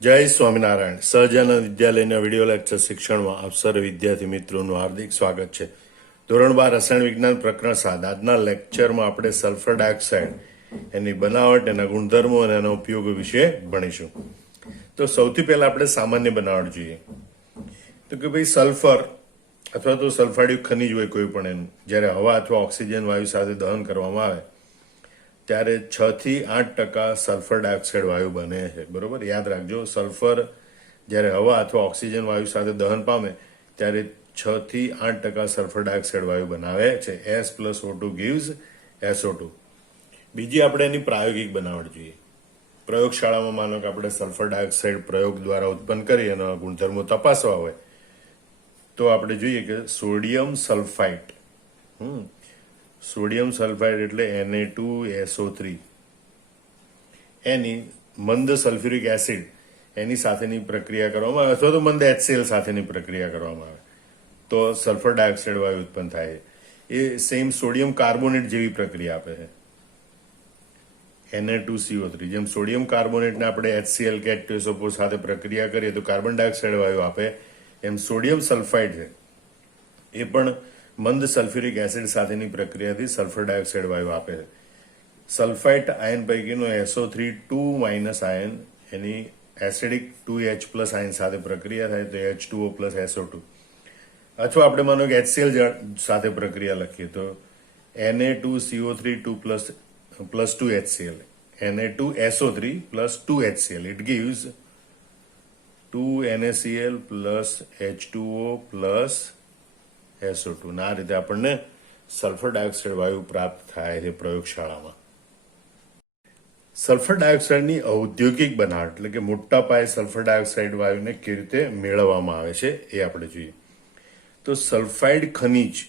જય સ્વામિનારાયણ. સહજાનંદ વિદ્યાલયના video lecture શિક્ષણમાં આપ સર્વ વિદ્યાર્થી મિત્રોનું હાર્દિક સ્વાગત છે. ધોરણ 12 રસાયણ વિજ્ઞાન પ્રકરણ 7. આજના લેક્ચરમાં આપણે સલ્ફર ડાયોક્સાઇડ, એની બનાવટ, એના ગુણધર્મો અને એના ઉપયોગો વિશે ભણીશું. તો સૌથી પહેલા આપણે સામાન્ય બનાવટ જોઈએ. તો કે ભાઈ સલ્ફર અથવા તો સલ્ફાઇડ ખનિજ હોય કોઈ પણ એનું, જ્યારે હવા અથવા ઓક્સિજન વાયુ સાથે દહન કરવામાં આવે ત્યારે 6 થી 8% સલ્ફર ડાયોક્સાઇડ વાયુ બને છે. બરોબર, યાદ રાખજો. સલ્ફર જ્યારે હવા અથવા ઓક્સિજન વાયુ સાથે દહન પામે ત્યારે 6 થી 8% સલ્ફર ડાયોક્સાઇડ વાયુ બનાવે છે. S plus O2 gives SO2. બીજી આપણે એની પ્રાયોગિક બનાવટ જોઈએ. પ્રયોગશાળામાં માનો કે આપણે સલ્ફર ડાયોક્સાઇડ પ્રયોગ દ્વારા ઉત્પન્ન કરી અને ગુણધર્મો તપાસવા હોય તો આપણે જોઈએ કે સોડિયમ સલ્ફાઇડ. સોડિયમ સલ્ફાઇડ એટલે Na2SO3. એની મંદ સલ્ફ્યુરિક એસિડ એની સાથેની પ્રક્રિયા કરવામાં આવે અથવા તો મંદ HCl સાથેની પ્રક્રિયા કરવામાં આવે તો સલ્ફર ડાયોક્સાઇડ વાયુ ઉત્પન્ન થાય છે. એ સેમ સોડિયમ કાર્બોનેટ જેવી પ્રક્રિયા આપે છે, Na2CO3. જેમ સોડિયમ કાર્બોનેટને આપણે HCl કે H2SO4 સાથે પ્રક્રિયા કરીએ તો કાર્બન ડાયોક્સાઇડ વાયુ આપે, એમ સોડિયમ સલ્ફાઇડ છે એ પણ મંદ સલ્ફ્યુરિક એસિડ સાથેની પ્રક્રિયાથી સલ્ફર ડાયોક્સાઇડ વાયુ આપે છે. સલ્ફાઇટ આયન પૈકીનો SO3 2- આયન એની એસિડિક 2H+ આયન સાથે પ્રક્રિયા થાય તો H2O+ SO2. અથવા આપણે માનો કે HCl સાથે પ્રક્રિયા લખીએ તો Na2CO3 2 + 2 HCl, Na2SO3 + 2 HCl. It gives 2 NaCl + H2O + SO2. આ રીતે આપણને સલ્ફર ડાયોક્સાઇડ વાયુ પ્રાપ્ત થાય છે પ્રયોગશાળામાં. સલ્ફર ડાયોક્સાઇડની ઔદ્યોગિક બનાવટ એટલે કે મોટા પાયે સલ્ફર ડાયોક્સાઇડ વાયુને કેવી રીતે મેળવવામાં આવે છે એ આપણે જોઈએ. તો સલ્ફાઇડ ખનિજ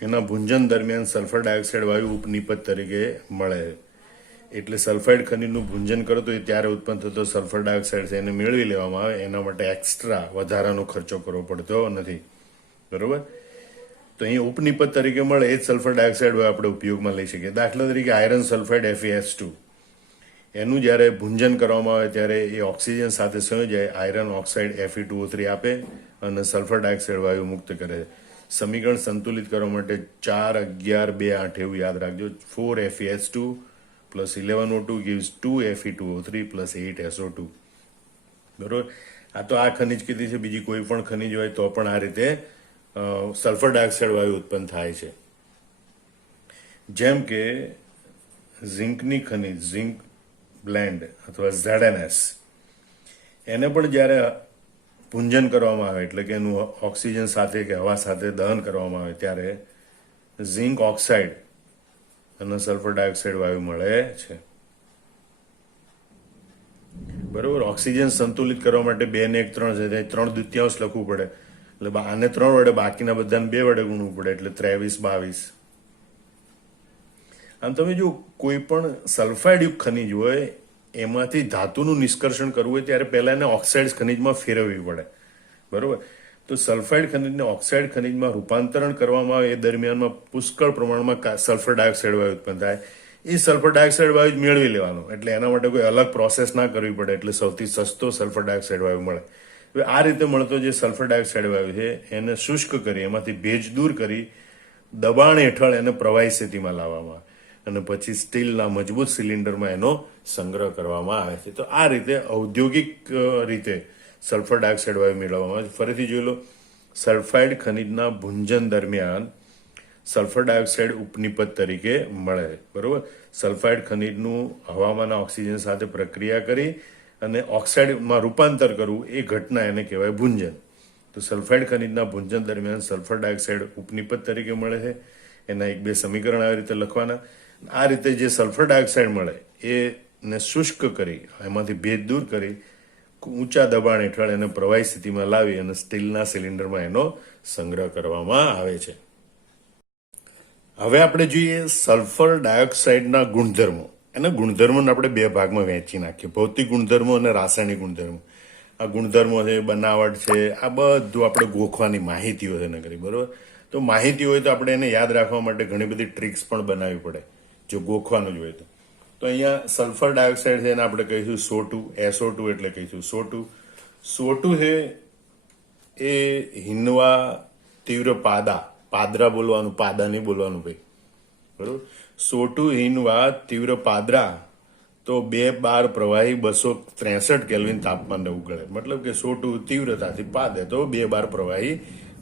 એના ભૂંજન દરમિયાન સલ્ફર ડાયોક્સાઇડ વાયુ ઉપનિપજ તરીકે મળે. એટલે સલ્ફાઇડ ખનિજનું ભૂંજન કરો તો ત્યારે ઉત્પન્ન થતો સલ્ફર ડાયોક્સાઇડ છે એને મેળવી લેવામાં આવે. એના માટે એક્સ્ટ્રા વધારાનો ખર્ચો કરવો પડતો નથી. બરોબર, તો અહીં ઉપનિપજ તરીકે મળે એ જ સલ્ફર ડાયોક્સાઇડ આપણે ઉપયોગમાં લઈ શકીએ. દાખલા તરીકે આયરન સલ્ફાઇડ FeS2, એનું જ્યારે ભૂંજન કરવામાં આવે ત્યારે એ ઓક્સિજન સાથે સંયોજાય આયરન ઓક્સાઇડ Fe2O3 આપે અને સલ્ફર ડાયોક્સાઇડ વાયુ મુક્ત કરે. સમીકરણ સંતુલિત કરવા માટે 4, 11, 2, 8 એવું યાદ રાખજો. 4 FeS2 + 11 O2 gives 2 Fe2O3 + 8 SO2. બરોબર, આ તો આ ખનિજ કીધી છે. બીજી કોઈ પણ ખનિજ હોય તો પણ આ રીતે સલ્ફર ડાયોક્સાઇડ વાયુ ઉત્પન્ન થાય છે. જેમ કે ઝિંકની ખનિજ, ઝિંક બ્લેન્ડ અથવા ZNS, એને પણ જ્યારે ભૂંજન કરવામાં આવે એટલે કે એનું ઓક્સિજન સાથે કે હવા સાથે દહન કરવામાં આવે ત્યારે ઝિંક ઓક્સાઇડ અને સલ્ફર ડાયોક્સાઇડ વાયુ મળે છે. બરોબર, ઓક્સિજન સંતુલિત કરવા માટે 2 ને 1 3 છે, 3/2 લખવું પડે. એટલે આને 3 વડે, બાકીના બધાને 2 વડે ગુણવું પડે એટલે 23, 22. આમ તમે જો કોઈ પણ સલ્ફાઇડ યુક્ત ખનિજ હોય એમાંથી ધાતુનું નિષ્કર્ષણ કરવું હોય ત્યારે પહેલા એને ઓક્સાઇડ ખનિજમાં ફેરવવી પડે. બરોબર, તો સલ્ફાઇડ ખનિજને ઓક્સાઇડ ખનિજમાં રૂપાંતરણ કરવામાં આવે એ દરમિયાનમાં પુષ્કળ પ્રમાણમાં સલ્ફર ડાયોક્સાઇડ વાયુ ઉત્પન્ન થાય. એ સલ્ફર ડાયોક્સાઇડ વાયુ જ મેળવી લેવાનો, એટલે એના માટે કોઈ અલગ પ્રોસેસ ના કરવી પડે, એટલે સૌથી સસ્તો સલ્ફર ડાયોક્સાઇડ વાયુ મળે. હવે આ રીતે મળતો જે સલ્ફર ડાયોક્સાઇડ વાયુ છે એને શુષ્ક કરી, એમાંથી ભેજ દૂર કરી દબાણ હેઠળ એને પ્રવાહી સ્થિતિમાં લાવવામાં આવે અને પછી સ્ટીલના મજબૂત સિલિન્ડરમાં એનો સંગ્રહ કરવામાં આવે છે. તો આ રીતે ઔદ્યોગિક રીતે સલ્ફર ડાયોક્સાઇડ વાયુ મેળવવામાં આવે છે. ફરીથી જોઈ લો, સલ્ફાઇડ ખનિજના ભૂંજન દરમિયાન સલ્ફર ડાયોક્સાઇડ ઉપનિપજ તરીકે મળે. બરોબર, સલ્ફાઇડ ખનિજનું હવામાંના ઓક્સિજન સાથે પ્રક્રિયા કરી અને ઓક્સાઇડમાં રૂપાંતર કરવું એ ઘટના એને કહેવાય ભૂંજન. તો સલ્ફાઇડ ખનિજના ભૂંજન દરમિયાન સલ્ફર ડાયોક્સાઇડ ઉપનિપજ તરીકે મળે છે. એના 1-2 સમીકરણ આવી રીતે લખવાના. આ રીતે જે સલ્ફર ડાયોક્સાઇડ મળે એને શુષ્ક કરી, એમાંથી ભેજ દૂર કરી ઊંચા દબાણ હેઠળ એને પ્રવાહી સ્થિતિમાં લાવી અને સ્ટીલના સિલિન્ડરમાં એનો સંગ્રહ કરવામાં આવે છે. હવે આપણે જોઈએ સલ્ફર ડાયોક્સાઇડના ગુણધર્મો. એના ગુણધર્મોને આપણે 2 ભાગમાં વહેંચી નાખીએ, ભૌતિક ગુણધર્મો અને રાસાયણિક ગુણધર્મો. આ ગુણધર્મો છે, બનાવટ છે, આ બધું આપણે ગોખવાની માહિતીઓ છે નકરી. બરોબર, તો માહિતી હોય તો આપણે એને યાદ રાખવા માટે ઘણી બધી ટ્રિક્સ પણ બનાવવી પડે જો ગોખવાનું જ હોય તો. તો અહીંયા સલ્ફર ડાયોક્સાઇડ છે એને આપણે કહીશું SO2, SO2 એટલે કહીશું SO2. SO2 છે એ હિન્વા તીવ્ર પાદરા બોલવાનું, પાદા નહીં બોલવાનું ભાઈ, બરોબર. SO2 હિન્વા તીવ્ર પાદરા તો 2 બાર પ્રવાહી 263 કેલ્વિન તાપમાને ઉકળે. મતલબ કે SO2 તીવ્રતાથી પાદે તો 2 બાર પ્રવાહી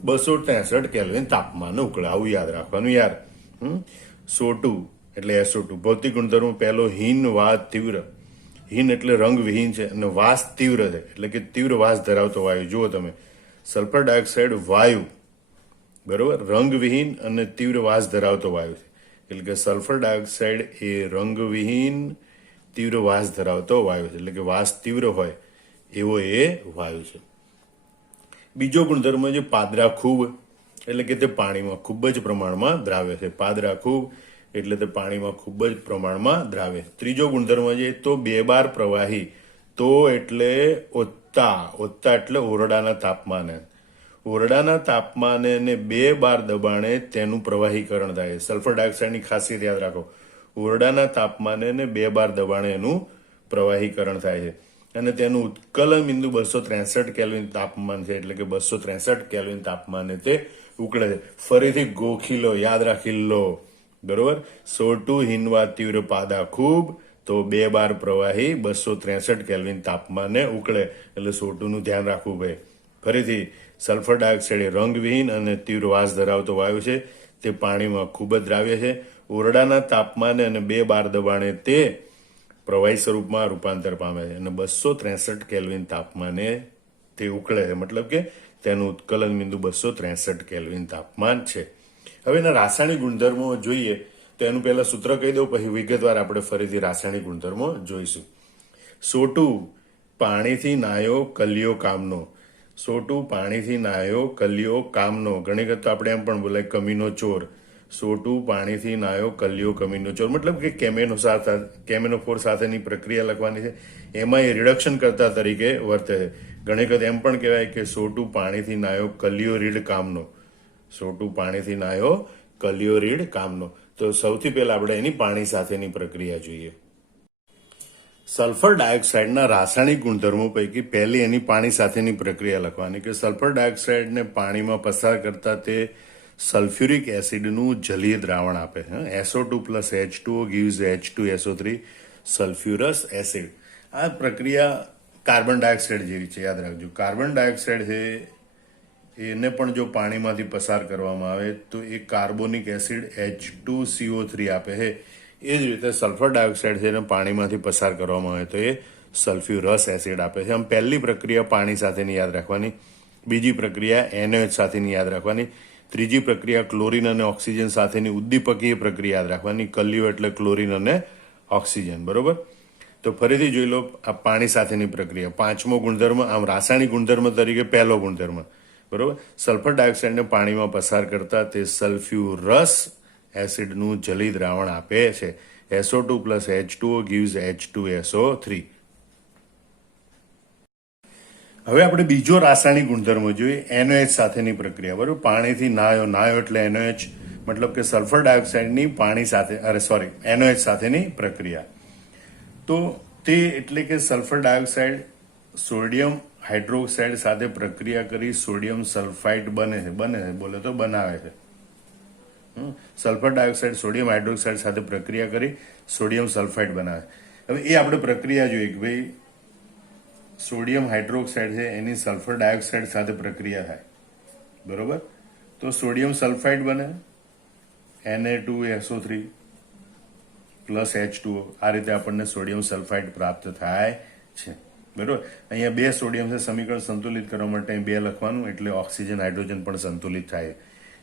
263 કેલ્વિન તાપમાને ઉકળે. આવું યાદ રાખવાનું યાર. SO2 એટલે SO2 ભૌતિક ગુણધર્મ પહેલો હીન વાસ તીવ્ર. હીન એટલે રંગવિહીન છે અને વાસ તીવ્ર છે એટલે કે તીવ્ર વાસ ધરાવતો વાયુ. જુઓ તમે, સલ્ફર ડાયોક્સાઇડ વાયુ, બરોબર, રંગવિહીન અને તીવ્ર વાસ ધરાવતો વાયુ છે. એટલે કે સલ્ફર ડાયોક્સાઇડ એ રંગવિહીન તીવ્ર વાસ ધરાવતો વાયુ છે. એટલે કે વાસ તીવ્ર હોય એવો એ વાયુ છે. બીજો ગુણધર્મ છે પાદરા ખૂબ, એટલે કે તે પાણીમાં ખૂબ જ પ્રમાણમાં દ્રાવ્ય છે. પાદરા ખૂબ એટલે તે પાણીમાં ખૂબ જ પ્રમાણમાં દ્રાવ્ય છે. ત્રીજો ગુણધર્મ છે તો 2 બાર પ્રવાહી. તો એટલે ઓત્તા એટલે ઓરડાના તાપમાને. ઓરડાના તાપમાને ને 2 બાર દબાણે તેનું પ્રવાહીકરણ થાય. સલ્ફર ડાયોક્સાઇડની ખાસિયત યાદ રાખો, ઓરડાના તાપમાને ને 2 બાર દબાણે એનું પ્રવાહીકરણ થાય છે. અને તેનું ઉત્કલન બિંદુ 263 કેલ્વિન તાપમાન છે. એટલે કે 263 કેલ્વિન તાપમાને તે ઉકળે છે. ફરીથી ગોખીલો, યાદ રાખી લો, બરોબર. SO2 હિન્વા તીવ્ર પાદા ખૂબ તો 2 બાર પ્રવાહી 263 કેલ્વિન તાપમાને ઉકળે. એટલે SO2 નું ધ્યાન રાખવું ભાઈ. ફરીથી, સલ્ફર ડાયોક્સાઇડ એ રંગવિહીન અને તીવ્ર વાસ ધરાવતો વાયુ છે. તે પાણીમાં ખૂબ જ દ્રાવ્ય છે. ઓરડાના તાપમાને અને 2 બાર દબાણે તે પ્રવાહી સ્વરૂપમાં રૂપાંતર પામે છે અને 263 કેલ્વિન તાપમાને તે ઉકળે છે. મતલબ કે તેનું ઉત્કલન બિંદુ 263 કેલ્વિન તાપમાન છે. હવે એના રાસાયણિક ગુણધર્મો જોઈએ તો એનું પહેલા સૂત્ર કહી દઉં, પછી વિગતવાર આપણે ફરીથી રાસાયણિક ગુણધર્મો જોઈશું. SO2 પાણીથી નાયો કલિયો કામનો. SO2 પાણીથી નાયો કલિયો કામનો. ઘણી વખત તો આપણે એમ પણ બોલાય કમીનો ચોર. SO2 પાણીથી નાયો કલિયો કમીનો ચોર. મતલબ કે કેમેનોફોર સાથેની પ્રક્રિયા લખવાની છે. એમાં એ રિડક્શન કરતા તરીકે વર્તે છે. ઘણી વખત એમ પણ કહેવાય કે SO2 પાણીથી નાયો કલિયો રીડ કામનો. SO2 પાણીથી નાયો કલિયો રીડ કામનો. તો સૌથી પહેલા આપણે એની પાણી સાથેની પ્રક્રિયા જોઈએ. સલ્ફર ડાયોક્સાઇડના રાસાયણિક ગુણધર્મો પૈકી પહેલી એની પાણી સાથેની પ્રક્રિયા લખવાની કે સલ્ફર ડાયોક્સાઇડને પાણીમાં પસાર કરતા તે સલ્ફ્યુરિક એસિડનું જલીય દ્રાવણ આપે છે. SO2 plus H2O gives H2SO3 સલ્ફ્યુરસ acid. આ પ્રક્રિયા કાર્બન ડાયોક્સાઇડ જેવી છે, યાદ રાખજો. કાર્બન ડાયોક્સાઇડ છે એને પણ જો પાણીમાંથી પસાર કરવામાં આવે તો એ કાર્બોનિક એસિડ H2CO3 આપે છે. એ જ રીતે સલ્ફર ડાયોક્સાઇડ છે એને પાણીમાંથી પસાર કરવામાં આવે તો એ સલ્ફ્યુરસ એસિડ આપે છે. આમ પહેલી પ્રક્રિયા પાણી સાથેની યાદ રાખવાની, બીજી પ્રક્રિયા NaOH સાથેની યાદ રાખવાની, ત્રીજી પ્રક્રિયા ક્લોરીન અને ઓક્સિજન સાથેની ઉદ્દીપકીય પ્રક્રિયા યાદ રાખવાની. કલિયો એટલે ક્લોરીન અને ઓક્સિજન, બરોબર. તો ફરીથી જોઈ લો આ પાણી સાથેની પ્રક્રિયા. પાંચમો ગુણધર્મ, આમ રાસાયણિક ગુણધર્મ તરીકે પહેલો ગુણધર્મ, બરોબર. સલ્ફર ડાયોક્સાઇડને પાણીમાં પસાર કરતા તે સલ્ફ્યુરસ એસિડનું જલી દ્રાવણ આપે છે. SO2 plus H2O gives H2SO3. હવે આપણે બીજો રાસાયણિક ગુણધર્મ જોઈએ, NaOH સાથેની પ્રક્રિયા, બરોબર. પાણીથી નાયો એટલે NaOH, મતલબ કે સલ્ફર ડાયોક્સાઇડની NaOH સાથેની પ્રક્રિયા. તો તે એટલે કે સલ્ફર ડાયોક્સાઇડ સોડિયમ હાઇડ્રોક્સાઇડ સાથે પ્રક્રિયા કરી સોડિયમ સલ્ફાઇડ બને છે બોલે તો બનાવે છે. સલ્ફર ડાયોક્સાઇડ સોડિયમ હાઇડ્રોક્સાઇડ સાથે પ્રક્રિયા કરી સોડિયમ સલ્ફાઇડ બનાવે. હવે એ આપણે પ્રક્રિયા જોઈએ કે ભાઈ સોડિયમ હાઇડ્રોક્સાઇડ છે એની સલ્ફર ડાયોક્સાઇડ સાથે પ્રક્રિયા થાય, બરોબર. તો સોડિયમ સલ્ફાઇડ બને, Na2SO3 પ્લસ H2O. આ રીતે આપણને સોડિયમ સલ્ફાઇડ પ્રાપ્ત થાય છે, બરોબર. અહીંયા 2 સોડિયમ છે, સમીકરણ સંતુલિત કરવા માટે 2 લખવાનું એટલે ઓક્સિજન હાઇડ્રોજન પણ સંતુલિત થાય.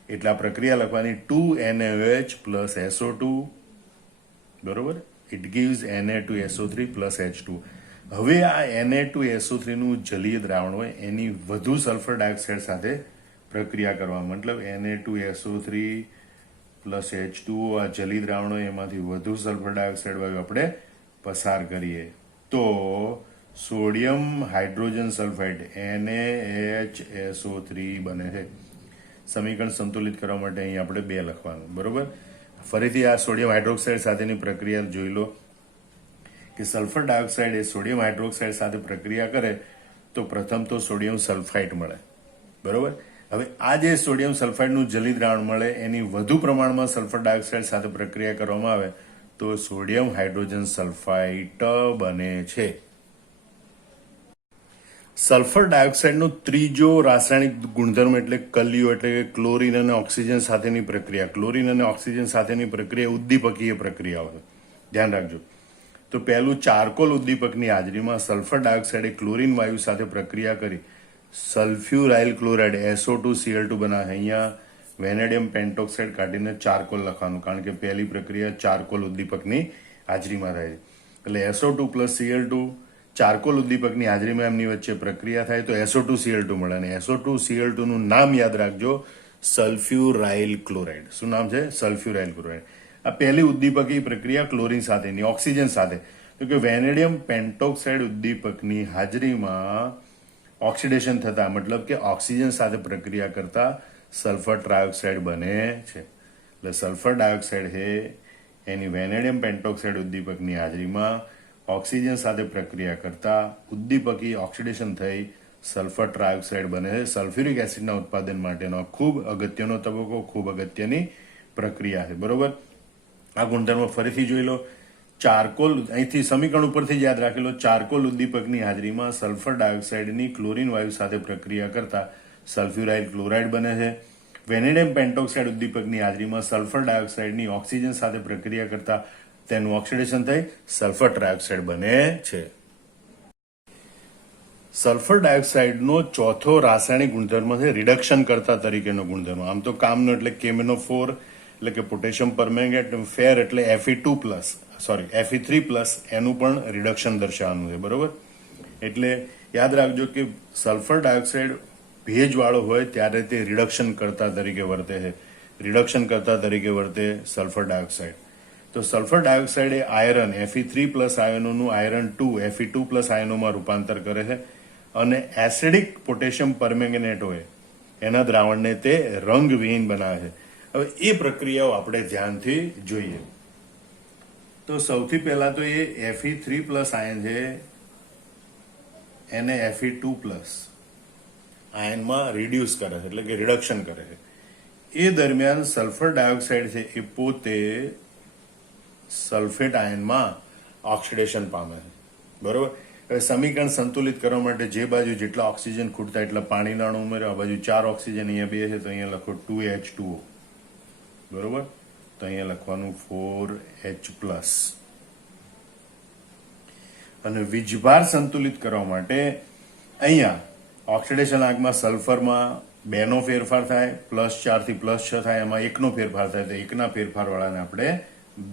એટલે આ પ્રક્રિયા લખવાની 2NaOH plus SO2, બરોબર. It gives Na2SO3 plus H2. હવે આ Na2SO3 નું જલીય દ્રાવણ હોય એની વધુ સલ્ફર ડાયોક્સાઇડ સાથે પ્રક્રિયા કરવા, મતલબ Na2SO3 પ્લસ H2O આ જલી દ્રાવણ હોય એમાંથી વધુ સલ્ફર ડાયોક્સાઇડ વાયુ આપણે પસાર કરીએ તો સોડિયમ હાઇડ્રોજન સલ્ફાઇડ NaHSO3 બને છે. સમીકરણ સંતુલિત કરવા માટે અહીં આપણે 2 લખવાનું, બરોબર. ફરીથી આ સોડિયમ હાઇડ્રોક્સાઇડ સાથેની પ્રક્રિયા જોઈ લો. કે સલ્ફર ડાયોક્સાઇડ એ સોડિયમ હાઇડ્રોક્સાઇડ સાથે પ્રક્રિયા કરે તો પ્રથમ તો સોડિયમ સલ્ફાઇડ મળે, બરોબર. હવે આ જે સોડિયમ સલ્ફાઇડનું જલી દ્રાવણ મળે એની વધુ પ્રમાણમાં સલ્ફર ડાયોક્સાઇડ સાથે પ્રક્રિયા કરવામાં આવે તો સોડિયમ હાઇડ્રોજન સલ્ફાઇડ બને છે. સલ્ફર ડાયોક્સાઇડનો ત્રીજો રાસાયણિક ગુણધર્મ એટલે કલિયો એટલે કે ક્લોરીન અને ઓક્સિજન સાથેની પ્રક્રિયા. ક્લોરીન અને ઓક્સિજન સાથેની પ્રક્રિયા ઉદ્દીપકીય પ્રક્રિયાઓ છે, ધ્યાન રાખજો. તો પહેલું, ચારકોલ ઉદ્દીપકની હાજરીમાં સલ્ફર ડાયોક્સાઇડે ક્લોરીન વાયુ સાથે પ્રક્રિયા કરી સલ્ફ્યુરાઇલ ક્લોરાઇડ SO2Cl2 બનાવે. અહીંયા વેનેડિયમ પેન્ટોક્સાઇડ કાઢીને ચારકોલ લખવાનું, કારણ કે પહેલી પ્રક્રિયા ચારકોલ ઉદ્દીપકની હાજરીમાં થાય છે. એટલે SO2 + Cl2 ચારકોલ ઉદ્દીપકની હાજરીમાં એમની વચ્ચે પ્રક્રિયા થાય તો SO2Cl2 મળે. અને SO2Cl2 નું નામ યાદ રાખજો, સલ્ફ્યુરાઇલ ક્લોરાઇડ. શું નામ છે? સલ્ફ્યુરાઇલ ક્લોરાઇડ. આ પહેલી ઉદ્દીપકી પ્રક્રિયા ક્લોરીન સાથેની, ઓક્સિજન સાથે. તો કે વેનેડિયમ પેન્ટોક્સાઇડ ઉદ્દીપકની હાજરીમાં ઓક્સિડેશન થતા, મતલબ કે ઓક્સિજન સાથે પ્રક્રિયા કરતા સલ્ફર ટ્રાયોક્સાઇડ બને છે. એટલે સલ્ફર ડાયોક્સાઇડ છે એની વેનેડિયમ પેન્ટોક્સાઇડ ઉદ્દીપકની હાજરીમાં ઓક્સિજન સાથે પ્રક્રિયા કરતા ઉદ્દીપકી ઓક્સિડેશન થઈ સલ્ફર ટ્રાયોક્સાઇડ બને છે. સલ્ફ્યુરિક એસિડના ઉત્પાદન માટેનો ખૂબ અગત્યનો તબક્કો, ખૂબ અગત્યની પ્રક્રિયા છે, બરોબર. આ ગુણધર્મ ફરીથી જોઈ લો. ચારકોલ, અહીંથી સમીકરણ ઉપરથી જ યાદ રાખેલો, ચારકોલ ઉદ્દીપકની હાજરીમાં સલ્ફર ડાયોક્સાઇડની ક્લોરીન વાયુ સાથે પ્રક્રિયા કરતા સલ્ફ્યુરાઇલ ક્લોરાઇડ બને છે. વેનેડિયમ પેન્ટોક્સાઇડ ઉદ્દીપકની હાજરીમાં સલ્ફર ડાયોક્સાઇડની ઓક્સિજન સાથે પ્રક્રિયા કરતા તેનું ઓક્સિડેશન થઈ સલ્ફર ટ્રાયોક્સાઇડ બને છે. સલ્ફર ડાયોક્સાઇડનો ચોથો રાસાયણિક ગુણધર્મ છે રિડક્શન કરતા તરીકેનો ગુણધર્મ. આમ તો કામનો એટલે KMnO4 એટલે કે પોટેશિયમ પરમેંગેટ, ફેર એટલે Fe3+, એનું પણ રિડક્શન દર્શાવવાનું છે, બરોબર. એટલે યાદ રાખજો કે સલ્ફર ડાયોક્સાઇડ ભેજવાળો હોય ત્યારે તે રિડક્શન કરતા તરીકે વર્તે છે. રિડક્શન કરતા તરીકે વર્તે સલ્ફર ડાયોક્સાઇડ. તો સલ્ફર ડાયોક્સાઇડ એ આયરન Fe3+ આયનોનું આયરન 2 Fe2+ આયનોમાં રૂપાંતર કરે છે અને એસિડિક પોટેશિયમ પરમેંગેનેટ હોય એના દ્રાવણને તે રંગવિહીન બનાવે છે. હવે એ પ્રક્રિયાઓ આપણે ધ્યાનથી જોઈએ. તો સૌથી પહેલા તો એ Fe3+ આયન છે એને Fe2+ આયનમાં રિડ્યુસ કરે છે, એટલે કે રિડક્શન કરે છે. એ દરમિયાન સલ્ફર ડાયોક્સાઇડ છે એ પોતે સલ્ફેટ આયનમાં ઓક્સિડેશન પામે છે, બરોબર. હવે સમીકરણ સંતુલિત કરવા માટે જે બાજુ જેટલા ઓક્સિજન ખૂટતા એટલા પાણીના અણુ ઉમેર્યો. આ બાજુ 4 ઓક્સિજન, અહીંયા 2 છે તો અહીંયા લખો 2H2O, બરોબર. તો અહીંયા લખવાનું 4H+. અને વીજભાર સંતુલિત કરવા માટે અહીંયા ઓક્સિડેશન આંકમાં સલ્ફરમાં 2 નો ફેરફાર થાય, +4 થી +6 થાય, એમાં 1 નો ફેરફાર થાય તો 1 ના ફેરફાર વાળાને આપણે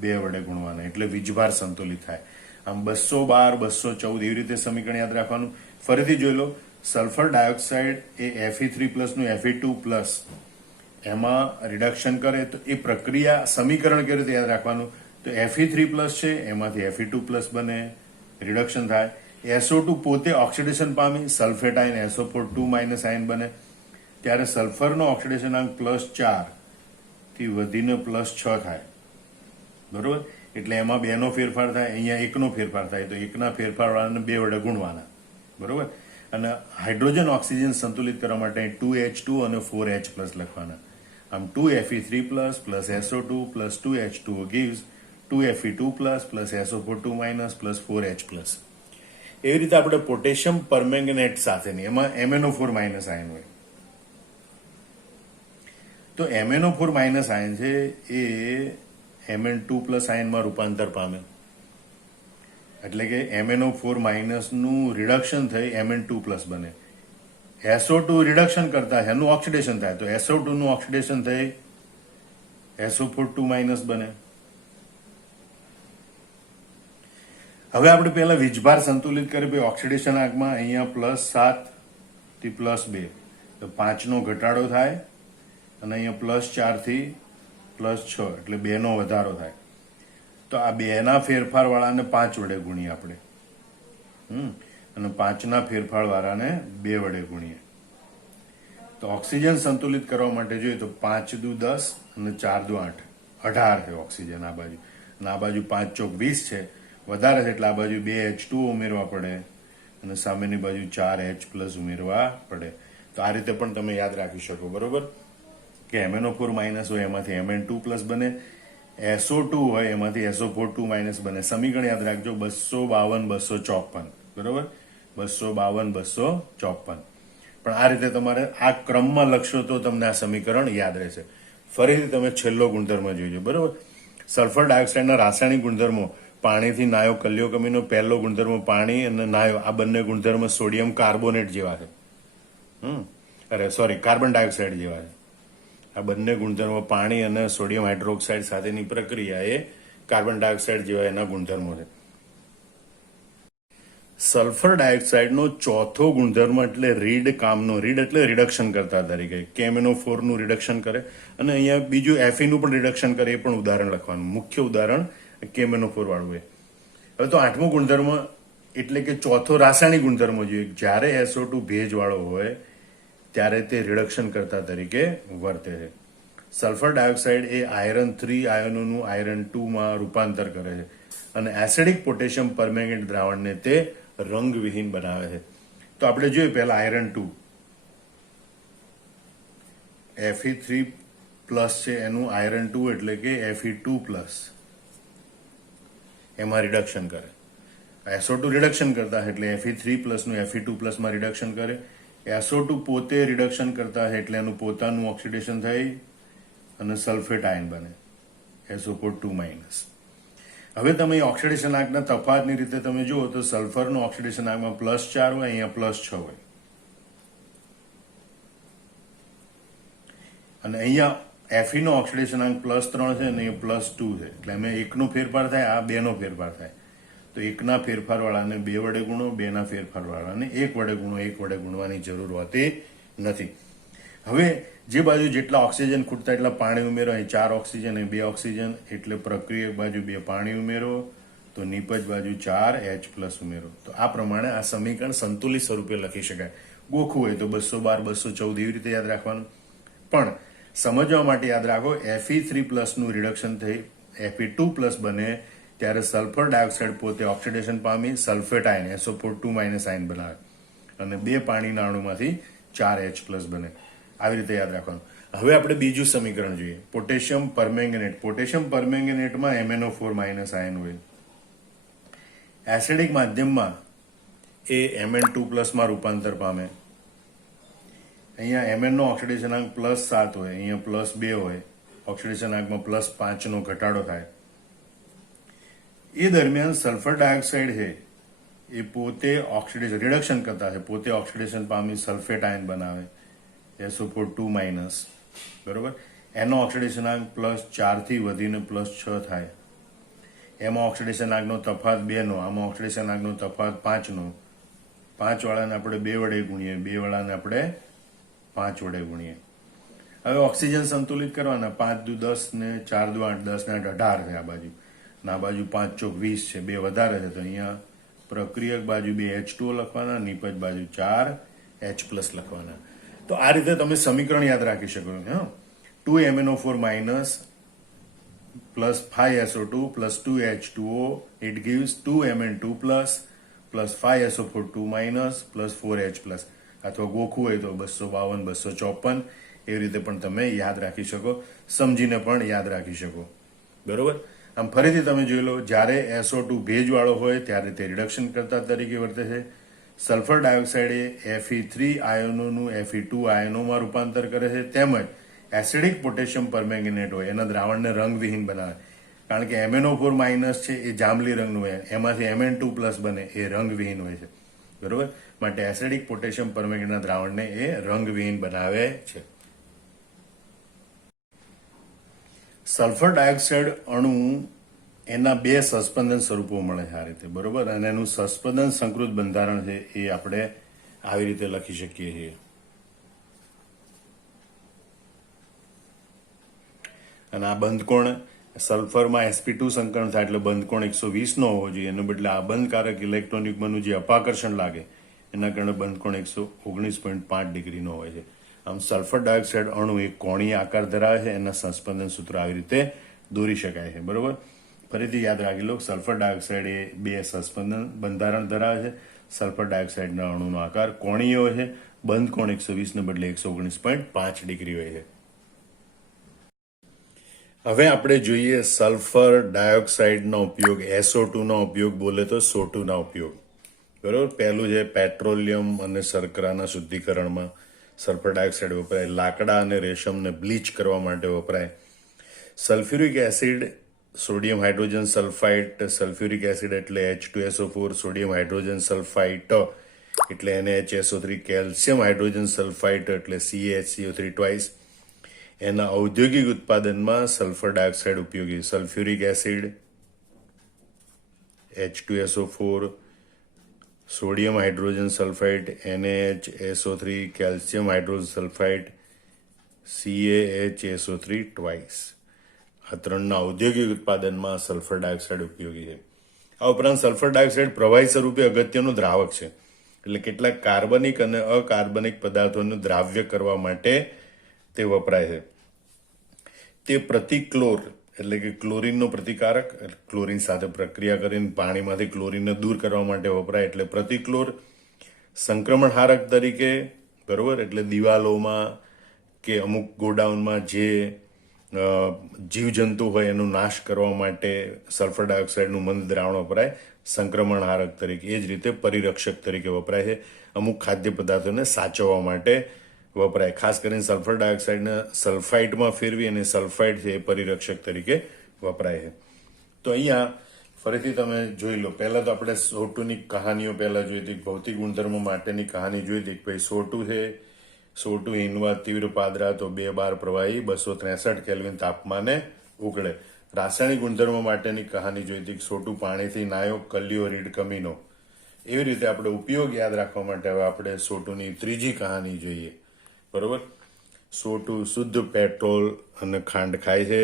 2 વડે ગુણવાના, એટલે વીજભાર સંતુલિત થાય. આમ 212, 214 એવી રીતે સમીકરણ યાદ રાખવાનું. ફરીથી જોઈ લો, સલ્ફર ડાયોક્સાઇડ એ Fe3+ નું Fe2+ એમાં રિડક્શન કરે તો એ પ્રક્રિયા સમીકરણ કેવી રીતે યાદ રાખવાનું, તો Fe3+ છે એમાંથી Fe2+ બને, રિડક્શન થાય. SO2 પોતે ઓક્સિડેશન પામી સલ્ફેટ આયન SO4 આયન બને, ત્યારે સલ્ફરનો ઓક્સિડેશન અંક +4 થી વધીને +6 થાય, બરોબર. એટલે એમાં 2 નો ફેરફાર થાય, અહીંયા 1 નો ફેરફાર થાય તો 1 ના ફેરફાર વાળાને 2 વડે ગુણવાના, બરોબર. અને હાઇડ્રોજન ઓક્સિજન સંતુલિત કરવા માટે 2H2 અને 4H+ લખવાના. આમ 2Fe3+ SO2 2H2O gives 2Fe2+ SO4 4H+. એવી રીતે આપણે પોટેશિયમ પરમેંગેનેટ સાથેની, એમાં MnO4- આયન હોય. તો MnO4- આયન છે એ Mn2+ આયનમાં રૂપાંતર પામે, એટલે કે MnO4- નું રિડક્શન થઈ Mn2+ બને. SO2 રિડક્શન કરતા એનું ઓક્સિડેશન થાય તો SO2 નું ઓક્સિડેશન થઈ SO4 બને. હવે આપણે પહેલા વીજભાર સંતુલિત કરી, ભાઈ ઓક્સિડેશન આંકમાં અહીંયા +7 થી +2 તો 5 નો ઘટાડો થાય અને અહીંયા +4 થી +6 એટલે 2 નો વધારો થાય. તો આ 2 ના ફેરફાર વાળાને 5 વડે ગુણીએ આપણે, અને 5 ના ફેરફાર વાળાને 2 વડે ગુણીએ. તો ઓક્સિજન સંતુલિત કરવા માટે જોઈએ તો 5 દુ 10 અને 4 દુ 8, 18 છે ઓક્સિજન આ બાજુ, અને આ બાજુ 5 ચોક 20 છે. વધારે છે એટલે આ બાજુ 2H2O ઉમેરવા પડે અને સામેની બાજુ 4H+ ઉમેરવા પડે. તો આ રીતે પણ તમે યાદ રાખી શકો. બરોબર, કે MnO4 માઇનસ હોય એમાંથી Mn2+ બને, SO2 હોય એમાંથી SO4 2- બને. સમીકરણ યાદ રાખજો 252 254. બરોબર, 252 254. પણ આ રીતે તમારે આ ક્રમમાં લખશો તો તમને આ સમીકરણ યાદ રહેશે. ફરીથી તમે છેલ્લો ગુણધર્મ જોઈજો. બરોબર, સલ્ફર ડાયોક્સાઇડના રાસાયણિક ગુણધર્મો પાણીથી નાયો કલ્યો કમીનો પહેલો ગુણધર્મ પાણી અને નાયો આ બંને ગુણધર્મ સોડિયમ કાર્બોનેટ જેવા છે. કાર્બન ડાયોક્સાઇડ જેવા છે. આ બંને ગુણધર્મો પાણી અને સોડિયમ હાઇડ્રોક્સાઇડ સાથેની પ્રક્રિયા એ કાર્બન ડાયોક્સાઇડ જેવા એના ગુણધર્મો છે. સલ્ફર ડાયોક્સાઇડનો ચોથો ગુણધર્મ એટલે રીડ કામનો. રીડ એટલે રિડક્શન કરતા તરીકે. KMnO4 નું રિડક્શન કરે અને અહીંયા બીજું Fe નું પણ રિડક્શન કરે. એ પણ ઉદાહરણ લખવાનું. મુખ્ય ઉદાહરણ KMnO4 વાળું એ. હવે તો આઠમો ગુણધર્મ એટલે કે ચોથો રાસાયણિક ગુણધર્મ જોઈએ. જ્યારે SO2 ભેજવાળો હોય ત્યારે તે રિડક્શન કરતા તરીકે વર્તે છે. સલ્ફર ડાયોક્સાઇડ એ આયરન 3 આયનોનું આયરન 2 માં રૂપાંતર કરે છે અને એસિડિક પોટેશિયમ પરમેંગનેટ દ્રાવણને તે રંગવિહીન બનાવે છે. તો આપણે જોઈએ પહેલા આયરન 2 Fe3+ છે એનું આયરન 2 એટલે કે Fe2+, એમાં રિડક્શન કરે. SO2 રિડક્શન કરતા એટલે Fe3+ નું Fe2+ માં રિડક્શન કરે. SO2 પોતે રિડક્શન કરતા હોય એટલે એનું પોતાનું ઓક્સિડેશન થઈ અને સલ્ફેટ આયન બને SO4 2-. હવે તમે ઓક્સિડેશન આંકના તફાવતની રીતે તમે જુઓ તો સલ્ફરનો ઓક્સિડેશન આંકમાં +4 હોય, અહીંયા +6 હોય અને અહીંયા Fe નો ઓક્સિડેશન આંક +3 છે અને અહીંયા +2 છે. એટલે અમે એકનો ફેરફાર થાય, આ બેનો ફેરફાર થાય. તો એકના ફેરફાર વાળાને 2 વડે ગુણો, બેના ફેરફાર વાળાને 1 વડે ગુણો. 1 વડે ગુણવાની જરૂર હોતી નથી. હવે જે બાજુ જેટલા ઓક્સિજન ખૂટતા એટલા પાણી ઉમેરો. અહીં 4 ઓક્સિજન, અહીં 2 ઓક્સિજન, એટલે પ્રક્રિયક બાજુ 2 પાણી ઉમેરો, તો નિપજ બાજુ 4H+ ઉમેરો. તો આ પ્રમાણે આ સમીકરણ સંતુલિત સ્વરૂપે લખી શકાય. ગોખવું હોય તો 212 214 એવી રીતે યાદ રાખવાનું. પણ સમજવા માટે યાદ રાખો, Fe3+ નું રિડક્શન થઈ Fe2+ બને ત્યારે સલ્ફર ડાયોક્સાઇડ પોતે ઓક્સિડેશન પામી સલ્ફેટ આયન SO4 2- આયન બનાવે અને 2 પાણીના અણુમાંથી 4H+ બને. આવી રીતે યાદ રાખવાનું. હવે આપણે બીજું સમીકરણ જોઈએ, potassium permanganate. Potassium પરમેંગનેટમાં MnO4- ion હોય. એસિડિક માધ્યમમાં એ Mn2+ માં રૂપાંતર પામે. અહીંયા Mn નો ઓક્સિડેશન આંક +7 હોય, અહીંયા +2 હોય. ઓક્સિડેશન આંકમાં +5 નો ઘટાડો થાય. એ દરમિયાન સલ્ફર ડાયોક્સાઇડ છે એ પોતે ઓક્સિડેશન રિડક્શન કરતા છે, પોતે ઓક્સિડેશન પામી સલ્ફેટ આયન બનાવે SO4 2-. બરોબર, એનો ઓક્સિડેશન આંક +4 થી વધીને +6 થાય. એમાં ઓક્સિડેશન આંકનો તફાવત 2 નો, આમાં ઓક્સિડેશન આંકનો તફાવત 5 નો. 5 વાળાને આપણે 2 વડે ગુણીએ, 2 વાળાને આપણે 5 વડે ગુણીએ. હવે ઓક્સિજન સંતુલિત કરવાના. 5 દુ 10 ને 4 દુ 8, 10 ને 8 18 છે આ બાજુ. ના બાજુ 5 ચોક 20 છે, 2 વધારે છે તો અહીંયા પ્રક્રિયક બાજુ 2H2O લખવાના, નિપજ બાજુ 4H+ લખવાના. તો આ રીતે તમે સમીકરણ યાદ રાખી શકો. 2MnO4- +5SO2 + 2H2O, it gives 2Mn2+ + 5SO4 2- + 4H+. અથવા ગોખવું હોય તો 252 254 એવી રીતે પણ તમે યાદ રાખી શકો, સમજીને પણ યાદ રાખી શકો. બરોબર, આમ ફરીથી તમે જોઈ લો, જ્યારે SO2 ભેજવાળો હોય ત્યારે તે રિડક્શન કરતા તરીકે વર્તે છે. સલ્ફર ડાયોક્સાઇડ એ Fe3 આયનોનું Fe2 આયનોમાં રૂપાંતર કરે છે. તેમજ એસિડિક પોટેશિયમ પરમેંગનેટ હોય એના દ્રાવણને રંગવિહીન બનાવે. કારણ કે MnO4- છે એ જાંબલી રંગનું હોય, એમાંથી Mn2+ બને એ રંગવિહીન હોય છે. બરોબર, માટે એસિડિક પોટેશિયમ પરમેંગનેટના દ્રાવણને એ રંગવિહીન બનાવે છે. સલ્ફર ડાયોક્સાઇડ અણુ એના 2 સસ્પેન્શન સ્વરૂપો મળે છે આ રીતે. બરોબર, અને એનું સસ્પેન્શન સંકૃત બંધારણ છે એ આપણે આવી રીતે લખી શકીએ છીએ. અને આ બંધકોણ સલ્ફરમાં sp2 સંકરણ થાય એટલે બંધકોણ 120 નો હોવો જોઈએ. એનો બદલે આબંધકારક ઇલેક્ટ્રોન યુગ્મનું જે અપાકર્ષણ લાગે એના કારણે બંધકોણ 119.5 ડિગ્રીનો હોય છે. આમ સલ્ફર ડાયોક્સાઇડ અણુ એક કોણીય આકાર ધરાવે છે. એના સસ્પેન્શન સૂત્ર આવી રીતે દોરી શકાય છે. બરોબર, ફરીથી યાદ રાખી લો, સલ્ફર ડાયોક્સાઇડ એ બે સસ્પેન્શન બંધારણ ધરાવે છે. સલ્ફર ડાયોક્સાઇડના અણુનો આકાર કોણીય હોય છે. બંધ કોણ 120 ને બદલે 119.5 ડિગ્રી હોય છે. હવે આપણે જોઈએ સલ્ફર ડાયોક્સાઇડનો ઉપયોગ, SO2 નો ઉપયોગ બોલે તો SO2 ના ઉપયોગ. બરોબર. પહેલું છે પેટ્રોલિયમ અને શર્કરાના શુદ્ધિકરણમાં સલ્ફર ડાયોક્સાઇડ વપરાય. લાકડા અને રેશમને બ્લીચ કરવા માટે વપરાય. Sulphuric acid, sodium hydrogen sulphite. Sulphuric acid એટલે H2SO4, સોડિયમ હાઇડ્રોજન સલ્ફાઇટ એટલે NaHSO3, કેલ્શિયમ હાઇડ્રોજન સલ્ફાઇટ એટલે CaHCO3 ટ્વાઇસ. એના ઔદ્યોગિક ઉત્પાદનમાં સલ્ફર ડાયોક્સાઇડ ઉપયોગી. Sulphuric acid H2SO4, sodium hydrogen sulphite NaHSO3, calcium hydrogen sulphite CaHSO3 twice. આ ત્રણના ઔદ્યોગિક ઉત્પાદનમાં સલ્ફર ડાયોક્સાઇડ ઉપયોગી છે. આ ઉપરાંત સલ્ફર ડાયોક્સાઇડ પ્રવાહી સ્વરૂપે અગત્યનું દ્રાવક છે. એટલે કેટલાક કાર્બનિક અને અકાર્બનિક પદાર્થોનું દ્રાવ્ય કરવા માટે તે વપરાય છે. તે પ્રતિક્લોર એટલે કે ક્લોરીનનો પ્રતિકારક, ક્લોરીન સાથે પ્રક્રિયા કરીને પાણીમાંથી ક્લોરીનને દૂર કરવા માટે વપરાય એટલે પ્રતિક્લોર. સંક્રમણહારક તરીકે, બરોબર, એટલે દિવાલોમાં કે અમુક ગોડાઉનમાં જે જીવજંતુ હોય એનો નાશ કરવા માટે સલ્ફર ડાયોક્સાઇડનું મંદ દ્રાવણ વપરાય સંક્રમણહારક તરીકે. એ જ રીતે પરિરક્ષક તરીકે વપરાય છે. અમુક ખાદ્ય પદાર્થોને સાચવવા માટે વપરાય. ખાસ કરીને સલ્ફર ડાયોક્સાઇડને સલ્ફાઇટમાં ફેરવી અને સલ્ફાઇડ છે એ પરિરક્ષક તરીકે વપરાય છે. તો અહીંયા ફરીથી તમે જોઈ લો. પહેલા તો આપણે SO2 ની કહાનીઓ પહેલા જોઈ હતી, ભૌતિક ગુણધર્મો માટેની કહાની જોઈ હતી. ભાઈ SO2 છે, SO2 હિનવા તીવ્ર પાદરા તો 2 બાર પ્રવાહી 263 કેલ્વિન તાપમાને ઉકળે. રાસાયણિક ગુણધર્મો માટેની કહાની જોઈ હતી. SO2 પાણીથી નાયો, કલ્યો, રીડ કમીનો. એવી રીતે આપણે ઉપયોગ યાદ રાખવા માટે હવે આપણે SO2 ની ત્રીજી કહાની જોઈએ. બરોબર. SO2 શુદ્ધ પેટ્રોલ અને ખાંડ ખાય છે.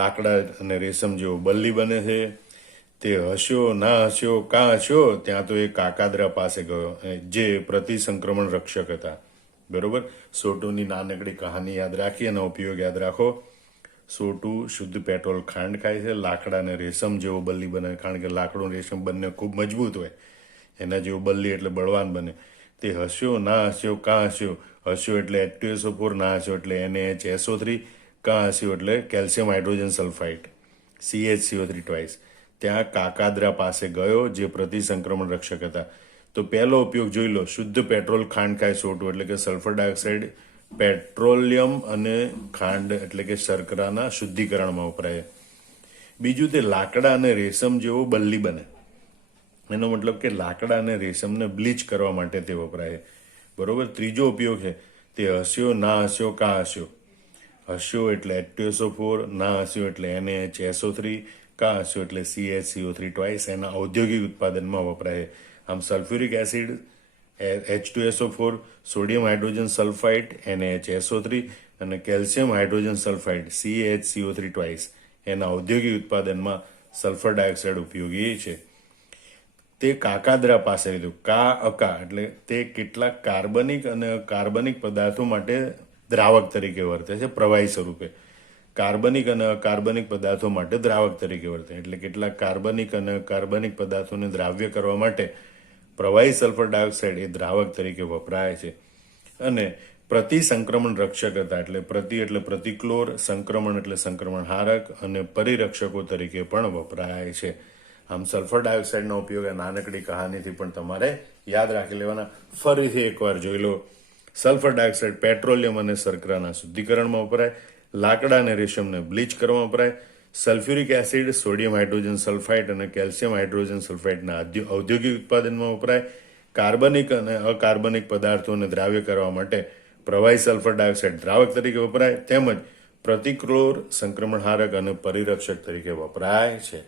લાકડા અને રેશમ જેવો બલ્લી બને છે. તે હસ્યો ના હસ્યો કાં હસ્યો, ત્યાં તો એ કાકાદ્રા પાસે ગયો, જે પ્રતિસંક્રમણ રક્ષક હતા. બરોબર. SO2 ની નાનકડી કહાની યાદ રાખી અને ઉપયોગ યાદ રાખો. SO2 શુદ્ધ પેટ્રોલ ખાંડ ખાય છે. લાકડા અને રેશમ જેવો બલ્લી બને, કારણ કે લાકડું રેશમ બંને ખૂબ મજબૂત હોય. એના જેવો બલ્લી એટલે બળવાન બને. તે હસ્યો ના હસ્યો કાં હસ્યો. હસ્યો એટલે H2SO4, ના હસ્યો એટલે NaHSO3, કાં હસ્યો એટલે કેલ્શિયમ હાઇડ્રોજન સલ્ફાઇટ CaHCO3 ટ્વાઇસ. ત્યાં કાકાદ્રા પાસે ગયો, જે પ્રતિસંક્રમણ રક્ષક હતા. તો પહેલો ઉપયોગ જોઈ લો. શુદ્ધ પેટ્રોલ ખાંડ ખાય SO2 એટલે કે સલ્ફર ડાયોક્સાઇડ પેટ્રોલિયમ અને ખાંડ એટલે કે શર્કરાના શુદ્ધિકરણમાં વપરાય. બીજું, તે લાકડા અને રેશમ જેવો બલ્લી બને. એનો મતલબ કે લાકડા અને રેશમને બ્લીચ કરવા માટે તે વપરાય. બરોબર. ત્રીજો ઉપયોગ છે તે હસ્યો ના હસ્યો કાં હસ્યો. હસ્યો એટલે H2SO4, ના હસ્યો એટલે NaHSO3, કાં હસ્યો એટલે CaHCO3 ટ્વાઇસ. એના ઔદ્યોગિક ઉત્પાદનમાં વપરાય. આમ sulphuric acid H2SO4, sodium hydrogen sulphite NaHSO3 અને કેલ્શિયમ હાઇડ્રોજન સલ્ફાઇટ CaHCO3 ટ્વાઇસ. એના ઔદ્યોગિક ઉત્પાદનમાં સલ્ફર ડાયોક્સાઇડ ઉપયોગી છે. તે કાકાદ્રા પાસે લીધું. અકા એટલે તે કેટલાક કાર્બનિક અને અકાર્બનિક પદાર્થો માટે દ્રાવક તરીકે વર્તે છે, પ્રવાહી સ્વરૂપે. કાર્બનિક અને અકાર્બનિક પદાર્થો માટે દ્રાવક તરીકે વર્તે. એટલે કેટલાક કાર્બનિક અને અકાર્બનિક પદાર્થોને દ્રાવ્ય કરવા માટે પ્રવાહી સલ્ફર ડાયોક્સાઇડ એ દ્રાવક તરીકે વપરાય છે. અને પ્રતિસંક્રમણ રક્ષક હતા. એટલે પ્રતિ એટલે પ્રતિક્લોર, સંક્રમણ એટલે સંક્રમણહારક અને પરિરક્ષકો તરીકે પણ વપરાય છે. આમ સલ્ફર ડાયોક્સાઇડનો ઉપયોગ આ નાનકડી કહાનીથી પણ તમારે યાદ રાખી લેવાના. ફરીથી એકવાર જોઈ લો. સલ્ફર ડાયોક્સાઇડ પેટ્રોલિયમ અને શર્કરાના શુદ્ધિકરણમાં વપરાય. લાકડા અને રેશમને બ્લીચ કરવામાં વપરાય. સલ્ફ્યુરિક એસિડ, સોડિયમ હાઇડ્રોજન સલ્ફાઇટ અને કેલ્શિયમ હાઇડ્રોજન સલ્ફાઇટના ઔદ્યોગિક ઉત્પાદનમાં વપરાય. કાર્બનિક અને અકાર્બનિક પદાર્થોને દ્રાવ્ય કરવા માટે પ્રવાહી સલ્ફર ડાયોક્સાઇડ દ્રાવક તરીકે વપરાય. તેમજ પ્રતિક્લોર, સંક્રમણહારક અને પરિરક્ષક તરીકે વપરાય છે.